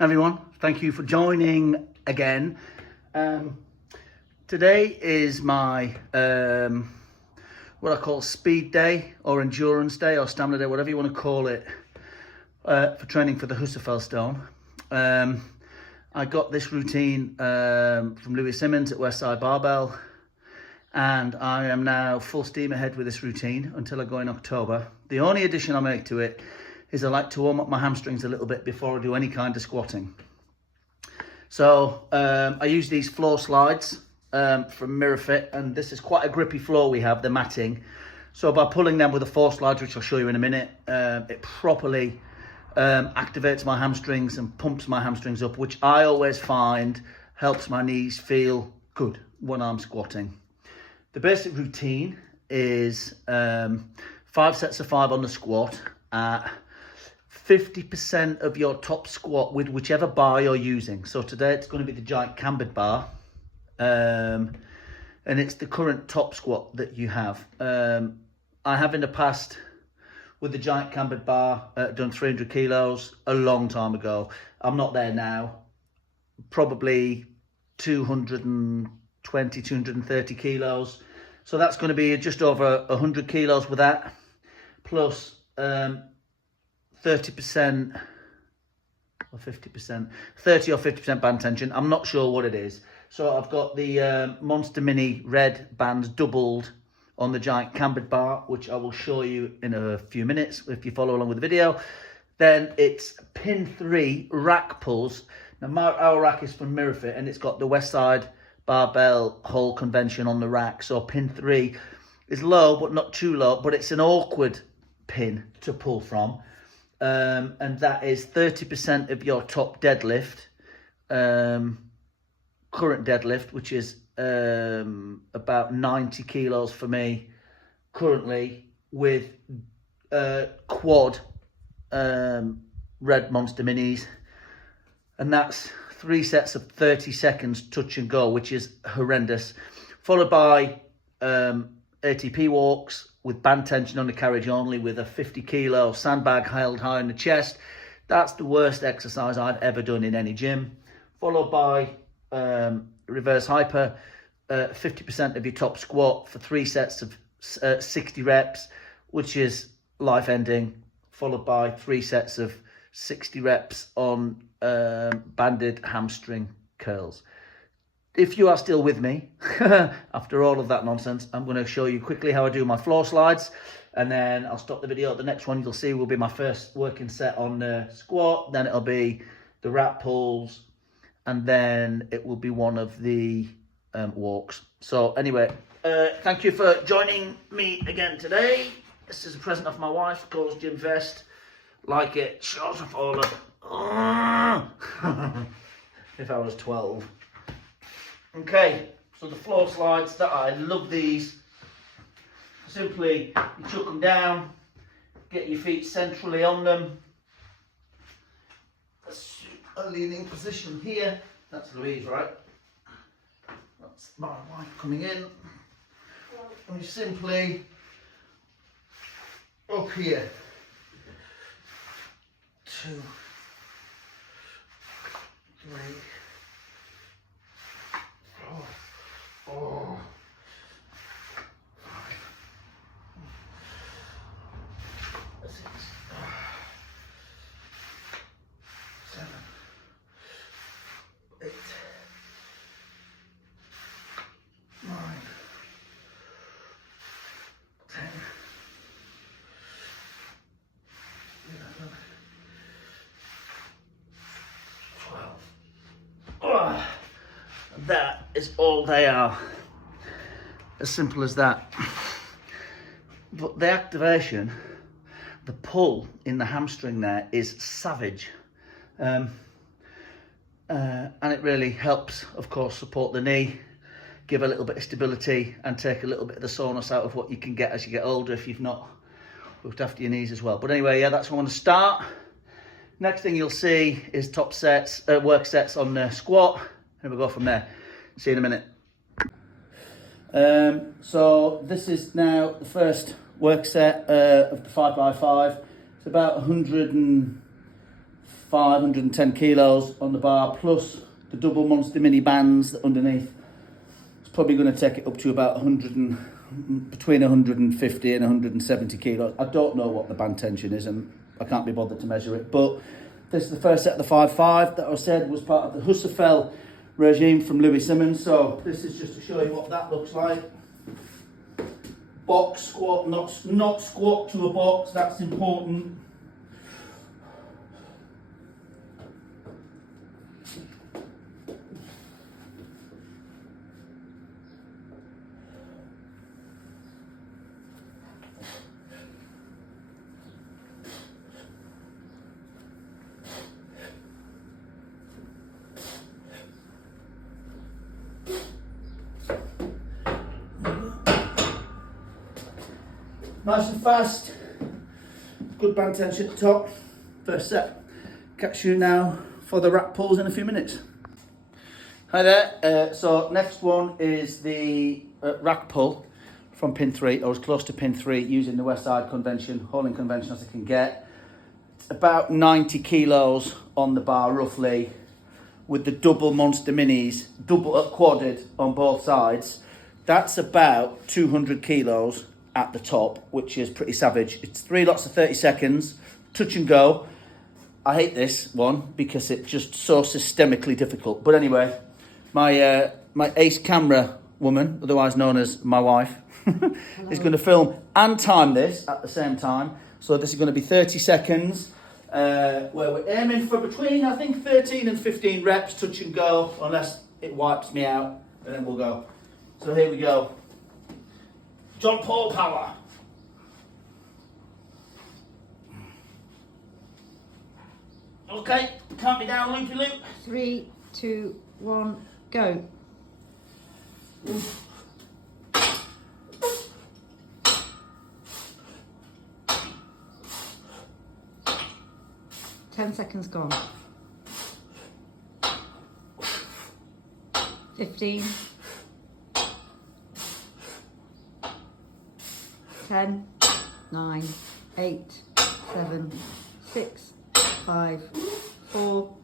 Everyone, thank you for joining again. Today is my what I call speed day or endurance day or stamina day, whatever you want to call it, for training for the Husafell stone. I got this routine from Louie Simmons at Westside Barbell, and I am now full steam ahead with this routine until I go in October. The only addition I make to it is I like to warm up my hamstrings a little bit before I do any kind of squatting. So I use these floor slides from MirrorFit, and this is quite a grippy floor we have, the matting. So by pulling them with the four slides, which I'll show you in a minute, it properly activates my hamstrings and pumps my hamstrings up, which I always find helps my knees feel good when I'm squatting. The basic routine is 5 sets of 5 on the squat at 50% of your top squat with whichever bar you're using. So today it's going to be the giant cambered bar, and it's the current top squat that you have. I have in the past with the giant cambered bar done 300 kilos a long time ago. I'm not there now. Probably 220, 230 kilos. So that's going to be just over 100 kilos with that, plus 30% or 50%, 30 or 50% band tension. I'm not sure what it is. So I've got the Monster Mini red bands doubled on the giant cambered bar, which I will show you in a few minutes if you follow along with the video. Then it's pin 3 rack pulls. Now our rack is from MirrorFit, and it's got the Westside Barbell Hole convention on the rack. So pin 3 is low, but not too low, but it's an awkward pin to pull from. And that is 30% of your top deadlift, current deadlift, which is about 90 kilos for me currently, with quad red Monster Minis, and that's 3 sets of 30 seconds touch and go, which is horrendous, followed by ATP walks with band tension on the carriage only, with a 50 kilo sandbag held high in the chest. That's the worst exercise I've ever done in any gym. Followed by reverse hyper, 50% of your top squat for 3 sets of 60 reps, which is life ending, followed by 3 sets of 60 reps on banded hamstring curls. If you are still with me after all of that nonsense, I'm going to show you quickly how I do my floor slides, and then I'll stop the video. The next one you'll see will be my first working set on the squat, then it'll be the rack pulls, and then it will be one of the walks. So anyway, thank you for joining me again today. This is a present of my wife, Cole's Gym Vest. Like it, shows off all of if I was 12. Okay, so the floor slides, that I love these. Simply, you chuck them down, get your feet centrally on them. A leaning position here. That's Louise, right? That's my wife coming in. And you simply up here. 2, 3, 4, 5, 6, 7, 8, 9, 10, 11, 12. That is all they are. As simple as that. But the activation, the pull in the hamstring there is savage. And it really helps, of course, support the knee, give a little bit of stability, and take a little bit of the soreness out of what you can get as you get older if you've not looked after your knees as well. But anyway, yeah, that's where I want to start. Next thing you'll see is top sets, work sets on the squat, and we'll go from there. See you in a minute. So this is now the first work set of the 5x5. It's about 130 110 kilos on the bar, plus the double monster mini bands underneath. It's probably going to take it up to about between 150 and 170 kilos. I don't know what the band tension is, and I can't be bothered to measure it, but this is the first set of the 5.5 that I said was part of the Husafell regime from Louie Simmons. So this is just to show you what that looks like. Box squat, not squat to a box, that's important. Nice and fast, good band tension at the top. First set. Catch you now for the rack pulls in a few minutes. Hi there, so next one is the rack pull from pin 3. I was close to pin 3 using the West Side convention, hauling convention as I can get. It's about 90 kilos on the bar roughly, with the double monster minis, double quadded on both sides. That's about 200 kilos at the top, which is pretty savage. It's 3 lots of 30 seconds, touch and go. I hate this one because it's just so systemically difficult. But anyway, my ace camera woman, otherwise known as my wife, is going to film and time this at the same time. So this is going to be 30 seconds, where we're aiming for between, I think, 13 and 15 reps, touch and go, unless it wipes me out, and then we'll go. So here we go. John Paul power. Okay, count me down, loopy loop. 3, 2, 1, go. Ten seconds gone. 15. 10, 9, 8, 7, 6, 5, 4,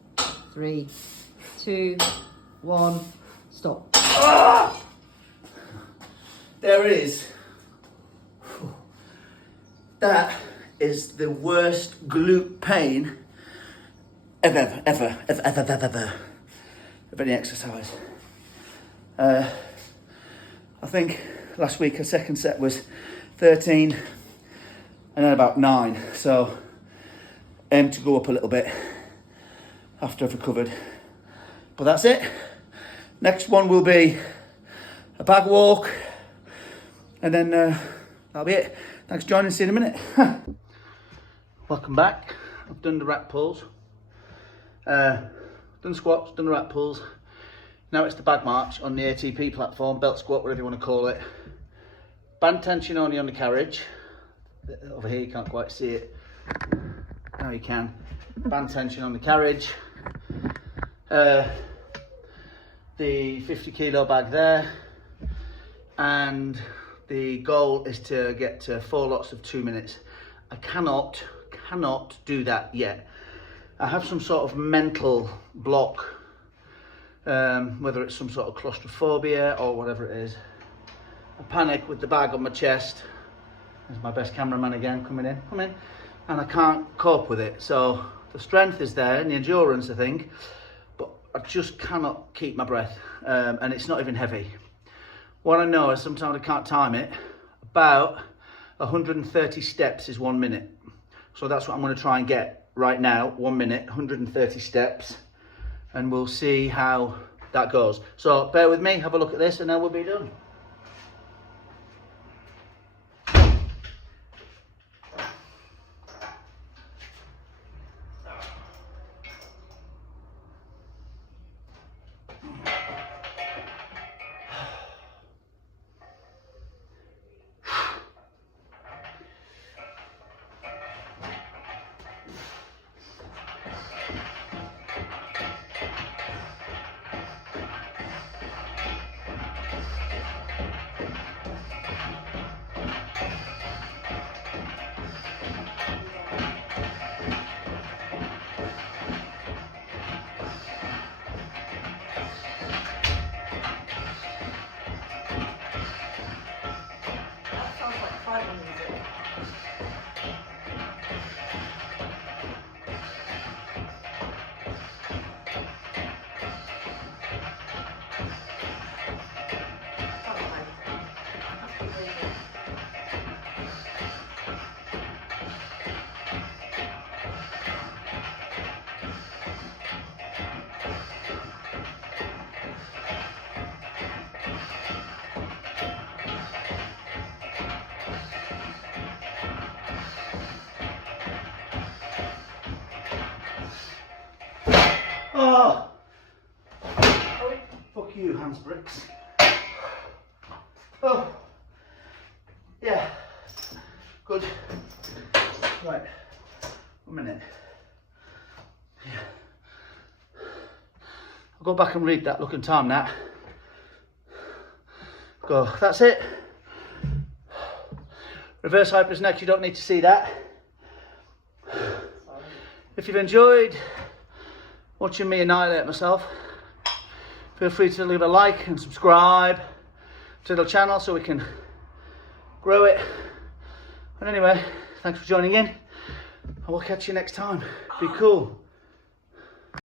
3, 2, 1, stop. Ah! There it is. That is the worst glute pain ever of any exercise. I think last week our second set was 13 and then about 9, so aim to go up a little bit after I've recovered, but that's it. Next one will be a bag walk, and then that'll be it. Thanks for joining, see you in a minute. Welcome back. I've done the rack pulls, done squats, done the rack pulls. Now it's the bag march on the ATP platform, belt squat, whatever you want to call it. Band tension only on the carriage. Over here you can't quite see it. Now you can. Band tension on the carriage. The 50 kilo bag there. And the goal is to get to 4 lots of 2 minutes. I cannot do that yet. I have some sort of mental block, whether it's some sort of claustrophobia or whatever it is. I panic with the bag on my chest. There's my best cameraman again coming in. Come in. And I can't cope with it. So the strength is there and the endurance, I think, but I just cannot keep my breath. And it's not even heavy. What I know is sometimes I can't time it. About 130 steps is 1 minute. So that's what I'm going to try and get right now. 1 minute, 130 steps. And we'll see how that goes. So bear with me, have a look at this, and then we'll be done. you, Hansbricks. Oh, yeah, good. Right, 1 minute. Yeah. I'll go back and read that, look and time that. Go, that's it. Reverse hypers next, you don't need to see that. If you've enjoyed watching me annihilate myself, feel free to leave a like and subscribe to the channel so we can grow it. And anyway, thanks for joining in. I will catch you next time. Be cool.